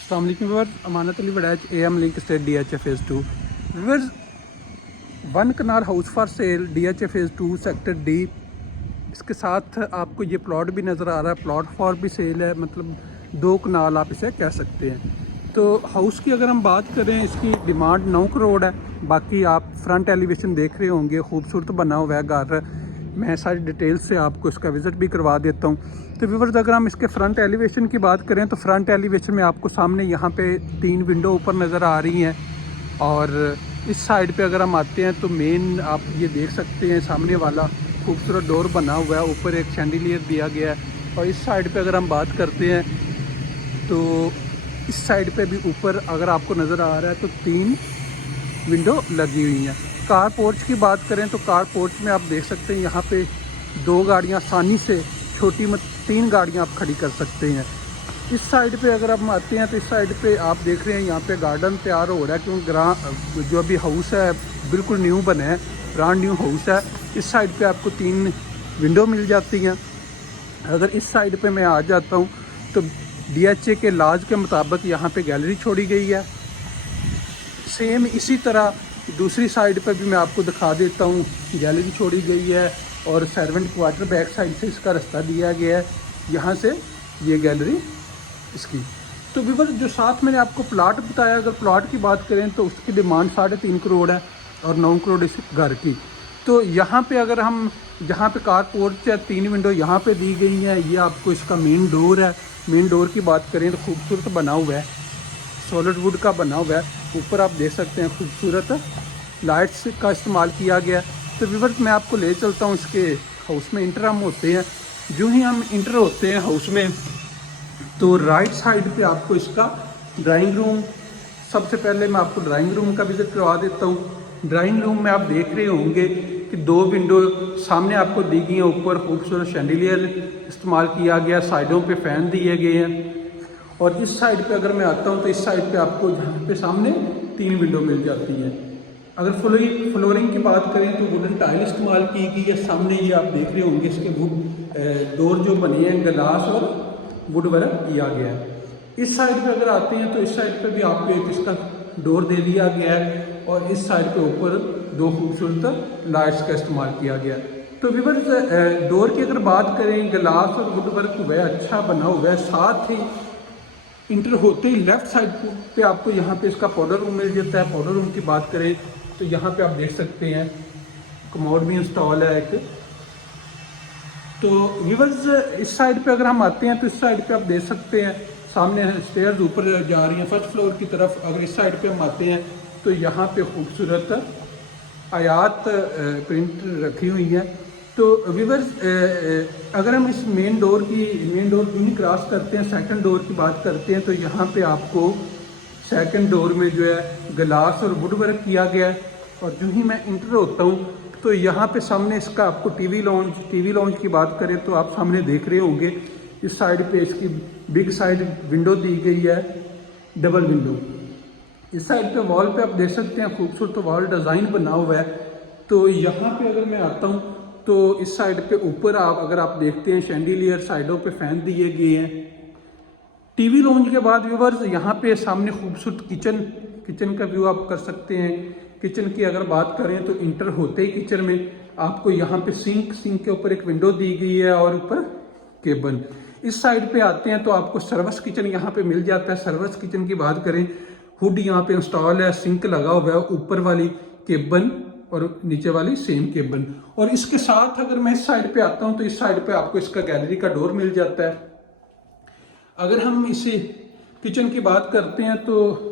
अस्सलाम वालेकुम viewers, Amanat Ali Waraich AM link state DHA phase 2 viewers. 1 kanal house for sale DHA phase 2 sector D। इसके साथ आपको ये प्लॉट भी नज़र आ रहा है, प्लॉट फॉर भी सेल है, मतलब 2 कनाल आप इसे कह सकते हैं। तो हाउस की अगर हम बात करें, इसकी डिमांड 9 करोड़ है। बाकी आप फ्रंट एलिवेशन देख रहे होंगे, खूबसूरत बना हुआ है घर। मैं सारी डिटेल्स से आपको इसका विज़िट भी करवा देता हूँ। तो व्यूअर्स, अगर हम इसके फ्रंट एलिवेशन की बात करें तो फ्रंट एलिवेशन में आपको सामने यहाँ पे 3 विंडो ऊपर नज़र आ रही हैं। और इस साइड पे अगर हम आते हैं तो मेन आप ये देख सकते हैं, सामने वाला खूबसूरत डोर बना हुआ है, ऊपर एक शैंडिलियर दिया गया है। और इस साइड पे अगर हम बात करते हैं तो इस साइड पे भी ऊपर अगर आपको नज़र आ रहा है तो 3 विंडो लगी हुई हैं। कार पोर्च की बात करें तो कार पोर्च में आप देख सकते हैं यहाँ पे 2 गाड़ियाँ आसानी से, छोटी मत 3 गाड़ियाँ आप खड़ी कर सकते हैं। इस साइड पे अगर हम आते हैं तो इस साइड पे आप देख रहे हैं यहाँ पे गार्डन तैयार हो रहा है, क्योंकि जो अभी हाउस है बिल्कुल न्यू बने हैं, ब्रांड न्यू हाउस है। इस साइड पे आपको 3 विंडो मिल जाती हैं। अगर इस साइड पे मैं आ जाता हूँ तो DHA के लाज के मुताबिक यहाँ पे गैलरी छोड़ी गई है। सेम इसी तरह दूसरी साइड पर भी मैं आपको दिखा देता हूँ, गैलरी छोड़ी गई है और सर्वेंट क्वार्टर बैक साइड से इसका रास्ता दिया गया है, यहाँ से ये गैलरी इसकी। तो व्यूअर्स, जो साथ मैंने आपको प्लाट बताया, अगर प्लाट की बात करें तो उसकी डिमांड 3.5 करोड़ है और 9 करोड़ इस घर की। तो यहाँ पे अगर हम, जहाँ पे कार पोर्च है, 3 विंडो यहाँ पे दी गई हैं। ये आपको इसका मेन डोर है। मेन डोर की बात करें तो खूबसूरत बना हुआ है, सॉलिड वुड का बना हुआ है। ऊपर आप देख सकते हैं खूबसूरत लाइट्स का इस्तेमाल किया गया है। तो व्यूअर्स, मैं आपको ले चलता हूँ इसके हाउस में। इंटर हम होते हैं, जो ही हम इंटर होते हैं हाउस में तो राइट साइड पे आपको इसका ड्राइंग रूम, सबसे पहले मैं आपको ड्राइंग रूम का विज़िट करवा देता हूँ। ड्राइंग रूम में आप देख रहे होंगे कि 2 विंडो सामने आपको दी गई हैं। ऊपर खूबसूरत शैंडिलियर इस्तेमाल किया गया, साइडों पे फ़ैन दिए गए हैं। और इस साइड पे अगर मैं आता हूँ तो इस साइड पे आपको जहाँ पे सामने 3 विंडो मिल जाती हैं। अगर फ्लोरिंग की बात करें तो वुडन टाइल इस्तेमाल की गई है। सामने ये आप देख रहे होंगे, इसके वुड डोर जो बने हैं, ग्लास और वुड वर्क किया गया है। इस साइड पे अगर आते हैं तो इस साइड पे भी आपको एक इसका डोर दे दिया गया है और इस साइड पे ऊपर 2 खूबसूरत लाइट्स का इस्तेमाल किया गया है। तो व्यूअर्स, डोर की अगर बात करें, ग्लास और वुड वर्क हुआ है, अच्छा बना हुआ है। साथ ही इंटर होते ही लेफ्ट साइड पे आपको यहाँ पे इसका पाउडर रूम मिल जाता है। पाउडर रूम की बात करें तो यहाँ पे आप देख सकते हैं कमोड भी इंस्टॉल है एक। तो व्यूअर्स, इस साइड पे अगर हम आते हैं तो इस साइड पे आप देख सकते हैं सामने स्टेयर्स ऊपर जा रही हैं फर्स्ट फ्लोर की तरफ। अगर इस साइड पे हम आते हैं तो यहाँ पे खूबसूरत आयात प्रिंट रखी हुई है। तो व्यूअर्स, अगर हम इस मेन डोर क्यों नहीं क्रॉस करते हैं, सेकंड डोर की बात करते हैं तो यहाँ पे आपको सेकंड डोर में जो है ग्लास और वुड वर्क किया गया है। और जो ही मैं इंटर होता हूँ तो यहाँ पे सामने इसका आपको टीवी लॉन्च की बात करें तो आप सामने देख रहे होंगे, इस साइड पे इसकी बिग साइड विंडो दी गई है, डबल विंडो। इस साइड पे वॉल पे आप देख सकते हैं खूबसूरत वॉल डिज़ाइन बना हुआ है। तो यहाँ पे अगर मैं आता हूँ तो इस साइड पे ऊपर अगर आप देखते हैं शैंडिलियर, साइडों पे फैन दिए गए हैं। टीवी लॉन्च के बाद व्यूअर्स, यहाँ पे सामने खूबसूरत किचन का व्यू आप कर सकते हैं। किचन की अगर बात करें तो इंटर होते ही किचन में आपको यहाँ पे सिंक के ऊपर एक विंडो दी गई है और ऊपर केबल। इस साइड पे आते हैं तो आपको सर्विस किचन यहाँ पे मिल जाता है। सर्विस किचन की बात करें, हुड यहाँ पे इंस्टॉल है, सिंक लगा हुआ है, ऊपर वाली केबल और नीचे वाली सेम केबल। और इसके साथ अगर मैं इस साइड पे आता हूँ तो इस साइड पे आपको इसका गैलरी का डोर मिल जाता है। अगर हम इसी किचन की बात करते हैं तो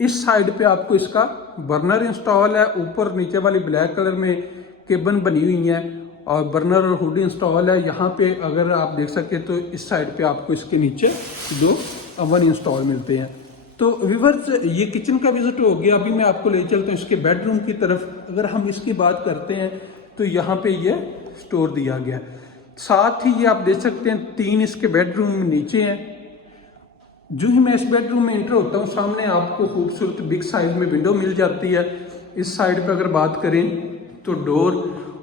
इस साइड पे आपको इसका बर्नर इंस्टॉल है, ऊपर नीचे वाली ब्लैक कलर में केबल बनी हुई है और बर्नर और हुड इंस्टॉल है। यहाँ पे अगर आप देख सके तो इस साइड पे आपको इसके नीचे 2 ओवन इंस्टॉल मिलते हैं। तो व्यूअर्स, ये किचन का विजिट हो गया। अभी मैं आपको ले चलता हूँ इसके बेडरूम की तरफ। अगर हम इसकी बात करते हैं तो यहाँ पे ये स्टोर दिया गया है। साथ ही ये आप देख सकते हैं 3 इसके बेडरूम नीचे हैं। जो ही मैं इस बेडरूम में एंटर होता हूँ सामने आपको खूबसूरत बिग साइज में विंडो मिल जाती है। इस साइड पे अगर बात करें तो डोर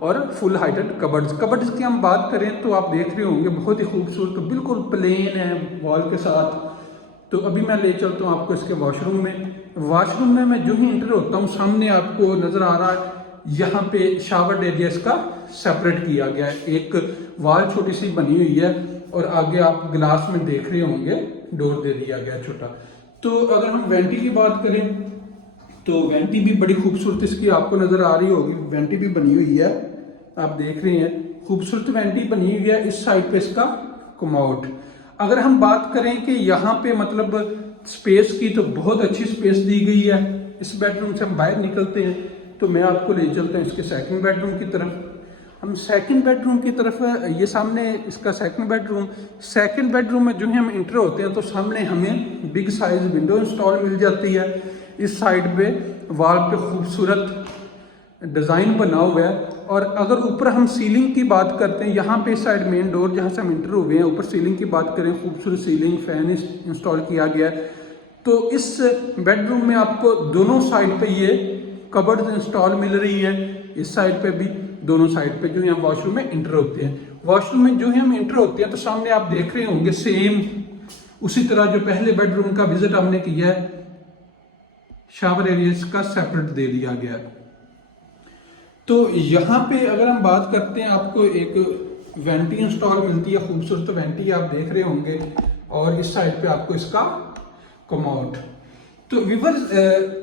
और फुल हाइटेड कबर्ड्स की हम बात करें तो आप देख रहे होंगे बहुत ही खूबसूरत, बिल्कुल प्लेन है वॉल के साथ। तो अभी मैं ले चलता हूँ आपको इसके वॉशरूम में। वॉशरूम में मैं जो ही इंटर होता हूँ, सामने आपको नज़र आ रहा है यहाँ पे शावर एरिया इसका सेपरेट किया गया है। एक वाल छोटी सी बनी हुई है और आगे आप ग्लास में देख रहे होंगे डोर दे दिया गया छोटा। तो अगर हम वेंटी की बात करें तो वेंटी भी बड़ी खूबसूरत इसकी आपको नज़र आ रही होगी। वेंटी भी बनी हुई है, आप देख रहे हैं, खूबसूरत वेंटी बनी हुई है। इस साइड पे इसका कमोड। अगर हम बात करें कि यहाँ पे मतलब स्पेस की, तो बहुत अच्छी स्पेस दी गई है। इस बेडरूम से हम बाहर निकलते हैं तो मैं आपको ले चलता हूँ इसके सेकंड बेडरूम की तरफ। हम सेकंड बेडरूम की तरफ, ये सामने इसका सेकंड बेडरूम में जो है हम इंटर होते हैं तो सामने हमें बिग साइज विंडो इंस्टॉल मिल जाती है। इस साइड पे वॉल पे खूबसूरत डिज़ाइन बना हुआ है। और अगर ऊपर हम सीलिंग की बात करते हैं, यहाँ पे इस साइड मेन डोर जहाँ से हम इंटर हुए हैं, ऊपर सीलिंग की बात करें, खूबसूरत सीलिंग फैन इंस्टॉल किया गया है। तो इस बेडरूम में आपको दोनों साइड पे ये कबर्ड इंस्टॉल मिल रही है। इस साइड पे भी, दोनों साइड पे जो है हम वॉशरूम में इंटर होते हैं। वॉशरूम में जो है हम इंटर होते हैं तो सामने आप देख रहे होंगे सेम उसी तरह जो पहले बेडरूम का विजिट हमने किया है, शावर एरिया का सेपरेट दे दिया गया है। तो यहाँ पे अगर हम बात करते हैं, आपको एक वेंटी इंस्टॉल मिलती है, खूबसूरत वेंटी आप देख रहे होंगे। और इस साइड पे आपको इसका कमोड। तो व्यूअर्स,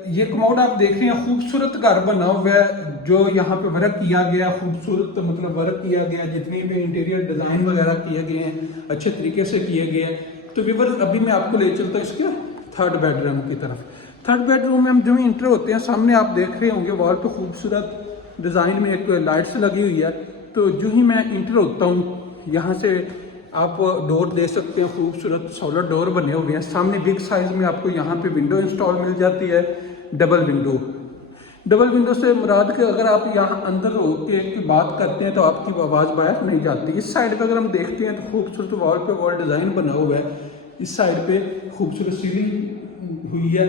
ये कमोड आप देख रहे हैं, खूबसूरत घर बना हुआ है। जो यहाँ पे वर्क किया गया, खूबसूरत मतलब वर्क किया गया, जितने भी इंटीरियर डिजाइन वगैरह किए गए हैं अच्छे तरीके से किए गए हैं। तो व्यूअर्स, अभी मैं आपको ले चलता हूँ इसके थर्ड बेडरूम की तरफ। थर्ड बेडरूम में हम जो ही इंटर होते हैं, सामने आप देख रहे होंगे वॉल पे खूबसूरत डिज़ाइन में एक लाइट्स लगी हुई है। तो जो ही मैं इंटर होता हूँ, यहाँ से आप डोर दे सकते हैं, खूबसूरत सोलर डोर बने हुए हैं। सामने बिग साइज में आपको यहाँ पे विंडो इंस्टॉल मिल जाती है, डबल विंडो से मुराद के अगर आप यहाँ अंदर होके की बात करते हैं तो आपकी आवाज़ बाहर नहीं जाती। इस साइड पे अगर हम देखते हैं तो खूबसूरत वॉल पे वॉल डिज़ाइन बना हुआ है। इस साइड पे खूबसूरत सीलिंग हुई है।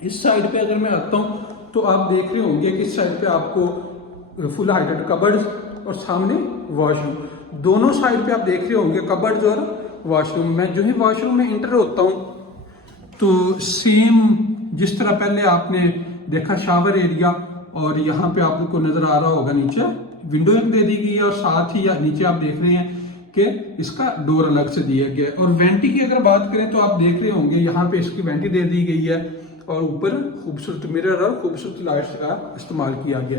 इस साइड पे अगर मैं आता हूँ तो आप देख रहे होंगे कि इस साइड पे आपको फुल हाइटेड कबर्ड्स और सामने वॉशरूम, दोनों साइड पे आप देख रहे होंगे कबर्ड्स और वॉशरूम। मैं जो ही वॉशरूम में इंटर होता हूँ तो सेम जिस तरह पहले आपने देखा शावर एरिया, और यहाँ पे आपको नजर आ रहा होगा नीचे विंडो दे दी गई है, और साथ ही नीचे आप देख रहे हैं कि इसका डोर अलग से दिया गया है। और वेंटी की अगर बात करें तो आप देख रहे होंगे यहाँ पे इसकी वेंटी दे दी गई है, और ऊपर खूबसूरत मिरर और खूबसूरत लाइट्स का इस्तेमाल किया गया।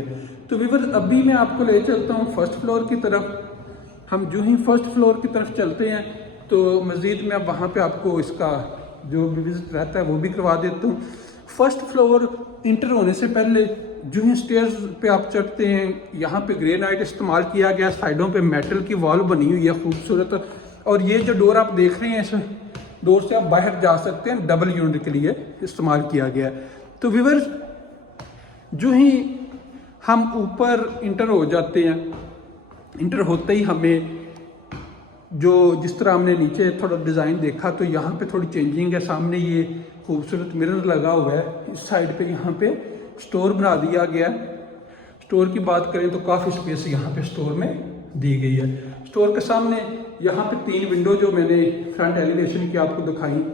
तो व्यूअर्स, अभी मैं आपको ले चलता हूँ फर्स्ट फ्लोर की तरफ। हम जो ही फर्स्ट फ्लोर की तरफ चलते हैं तो मज़ीद मैं वहाँ पे आपको इसका जो विजिट रहता है वो भी करवा देता हूँ। फर्स्ट फ्लोर इंटर होने से पहले जो ही स्टेयर्स पे आप चढ़ते हैं, यहाँ पे ग्रेनाइट इस्तेमाल किया गया, साइडों पे मेटल की वॉल बनी हुई है खूबसूरत। और ये जो डोर आप देख रहे हैं, इस डोर से आप बाहर जा सकते हैं, डबल यूनिट के लिए इस्तेमाल किया गया है। तो व्यूअर्स, जो ही हम ऊपर इंटर हो जाते हैं, इंटर होते ही हमें जो जिस तरह हमने नीचे थोड़ा डिज़ाइन देखा तो यहाँ पे थोड़ी चेंजिंग है। सामने ये खूबसूरत मिरर लगा हुआ है। इस साइड पे यहाँ पे स्टोर बना दिया गया है। स्टोर की बात करें तो काफ़ी स्पेस यहाँ पे स्टोर में दी गई है। स्टोर के सामने यहाँ पे 3 विंडो जो मैंने फ्रंट एलिवेशन की आपको दिखाई,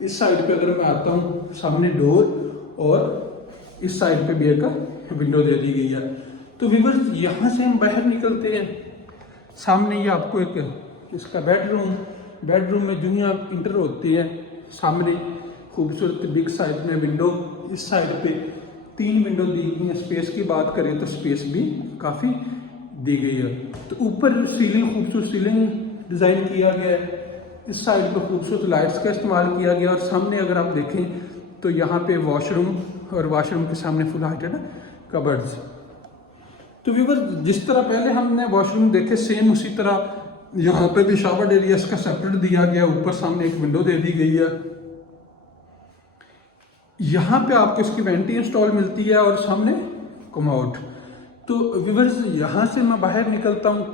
इस साइड पे अगर मैं आता हूँ सामने डोर, और इस साइड पे भी एक विंडो दे दी गई है। तो व्यूअर्स, यहाँ से हम बाहर निकलते हैं, सामने ये आपको एक इसका बेडरूम में जो ही आप इंटर होते हैं, सामने खूबसूरत बिग साइज में विंडो, इस साइड पे 3 विंडो दी गई हैं। स्पेस की बात करें तो स्पेस भी काफ़ी दी गई है। तो ऊपर सीलिंग, खूबसूरत सीलिंग डिज़ाइन किया गया है। इस साइड पर खूबसूरत लाइट्स का इस्तेमाल किया गया, और सामने अगर आप देखें तो यहाँ पे वॉशरूम, और वॉशरूम के सामने फुल हाइटेड कबर्ड्स। तो व्यूअर्स, जिस तरह पहले हमने वॉशरूम देखे, सेम उसी तरह यहाँ पे भी शावर एरिया का सेपरेट दिया गया, ऊपर सामने एक विंडो दे दी गई है। यहाँ पे आपको इसकी वेंटी इंस्टॉल मिलती है, और सामने कमोड। तो व्यूअर्स, यहाँ से मैं बाहर निकलता हूँ,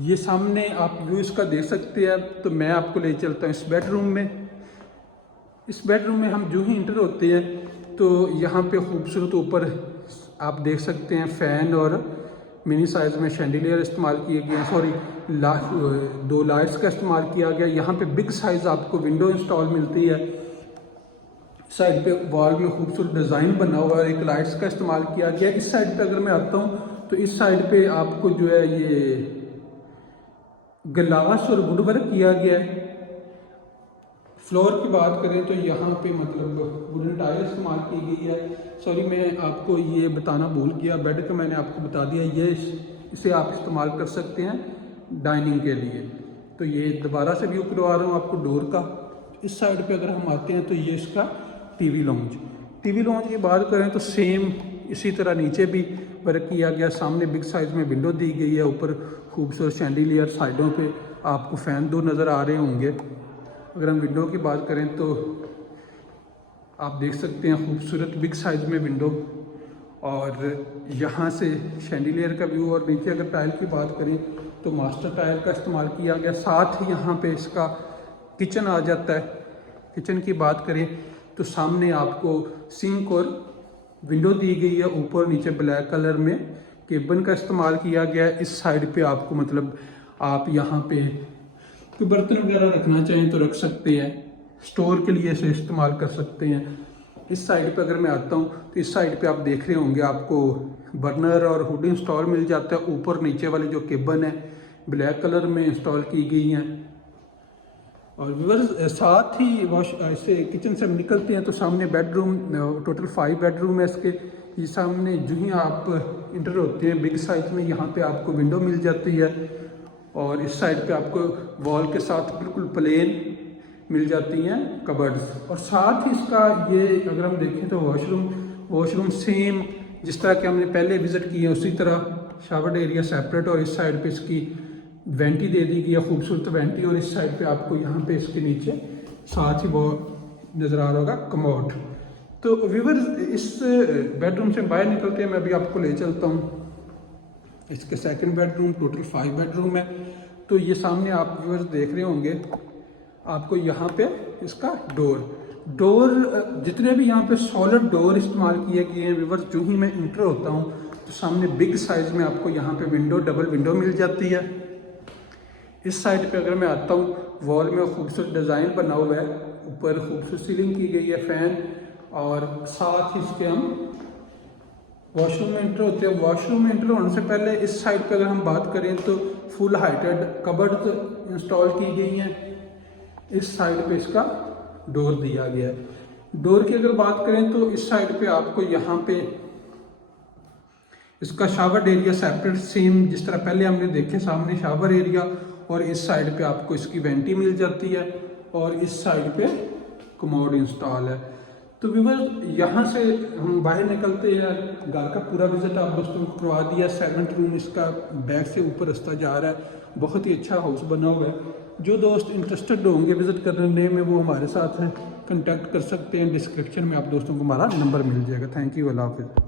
ये सामने आप व्यू इसका देख सकते हैं। तो मैं आपको ले चलता हूँ इस बेडरूम में। इस बेडरूम में हम जो ही इंटर होते हैं तो यहाँ पे खूबसूरत ऊपर आप देख सकते हैं फैन और मिनी साइज़ में शैंडिलियर इस्तेमाल किए गए हैं, सॉरी 2 लाइट्स का इस्तेमाल किया गया। यहाँ पे बिग साइज़ आपको विंडो इंस्टॉल मिलती है। साइड पे वॉल में खूबसूरत डिज़ाइन बना हुआ है, एक लाइट्स का इस्तेमाल किया गया। इस साइड पे अगर मैं आता हूँ तो इस साइड पे आपको जो है ये ग्लास और वुड वर्क किया गया है। फ्लोर की बात करें तो यहाँ पे मतलब वुडन टाइल इस्तेमाल की गई है। सॉरी मैं आपको ये बताना भूल गया, बेड का मैंने आपको बता दिया, ये इसे आप इस्तेमाल कर सकते हैं डाइनिंग के लिए। तो ये दोबारा से व्यू करवा रहा हूँ आपको डोर का। इस साइड पे अगर हम आते हैं तो ये इसका टीवी लॉन्च की बात करें तो सेम इसी तरह नीचे भी वर्क किया गया। सामने बिग साइज़ में विंडो दी गई है, ऊपर खूबसूरत शैंडिलियर, साइडों पे आपको फ़ैन 2 नज़र आ रहे होंगे। अगर हम विंडो की बात करें तो आप देख सकते हैं खूबसूरत बिग साइज़ में विंडो, और यहाँ से शैंडिलियर का व्यू। और नीचे अगर टाइल की बात करें तो मास्टर टाइल का इस्तेमाल किया गया। साथ ही यहाँ पे इसका किचन आ जाता है। किचन की बात करें तो सामने आपको सिंक और विंडो दी गई है, ऊपर नीचे ब्लैक कलर में केबन का इस्तेमाल किया गया है। इस साइड पे आपको मतलब आप यहाँ पे कोई बर्तन वगैरह रखना चाहें तो रख सकते हैं, स्टोर के लिए इसे इस्तेमाल कर सकते हैं। इस साइड पे अगर मैं आता हूँ तो इस साइड पे आप देख रहे होंगे आपको बर्नर और हुड इंस्टॉल मिल जाता है। ऊपर नीचे वाली जो केबन है ब्लैक कलर में इंस्टॉल की गई हैं। और व्यूअर्स साथ ही वॉश ऐसे किचन से हम निकलते हैं तो सामने बेडरूम, टोटल 5 बेडरूम है इसके। ये सामने जो ही आप इंटर होते हैं बिग साइज में, यहाँ पे आपको विंडो मिल जाती है। और इस साइड पे आपको वॉल के साथ बिल्कुल प्लेन मिल जाती हैं कबर्ड्स। और साथ ही इसका ये अगर हम देखें तो वॉशरूम सेम जिस तरह के हमने पहले विज़िट किया उसी तरह, शावर एरिया सेपरेट, और इस साइड पे इसकी वेंटी दे दी गई है, खूबसूरत वेंटी। और इस साइड पे आपको यहाँ पे इसके नीचे साथ ही वो नज़र आ रहा होगा कमोड। तो व्यूअर्स इस बेडरूम से बाहर निकलते हैं, मैं अभी आपको ले चलता हूँ इसके सेकंड बेडरूम। टोटल 5 बेडरूम है। तो ये सामने आप व्यूअर्स देख रहे होंगे आपको यहाँ पे इसका डोर जितने भी यहाँ पे सॉलिड डोर इस्तेमाल किए गए हैं व्यूअर्स। जो ही मैं इंटर होता हूँ तो सामने बिग साइज़ में आपको यहाँ पे विंडो, डबल विंडो मिल जाती है। इस साइड पे अगर मैं आता हूँ वॉल में खूबसूरत डिज़ाइन बना हुआ है, ऊपर खूबसूरत सीलिंग की गई है, फ़ैन। और साथ ही इसके हम वॉशरूम में इंटर होते हैं। वॉशरूम में इंटर होने से पहले इस साइड पे अगर हम बात करें तो फुल हाइटेड कबर्ड इंस्टॉल की गई हैं। इस साइड पे इसका डोर दिया गया है। डोर की अगर बात करें तो इस साइड पे आपको यहाँ पे इसका शावर एरिया सेपरेट, सेम जिस तरह पहले हमने देखे, सामने शावर एरिया, और इस साइड पे आपको इसकी वेंटी मिल जाती है, और इस साइड पे कमोड इंस्टॉल है। तो व्यूअर्स यहाँ से हम बाहर निकलते हैं, घर का पूरा विजिट आप दोस्तों को करवा दिया। 7th रूम इसका बैक से ऊपर रास्ता जा रहा है, बहुत ही अच्छा हाउस बना हुआ है। जो दोस्त इंटरेस्टेड होंगे विज़िट करने में वो हमारे साथ हैं, कॉन्टैक्ट कर सकते हैं। डिस्क्रिप्शन में आप दोस्तों को हमारा नंबर मिल जाएगा। थैंक यू, अल्लाह हाफिज़।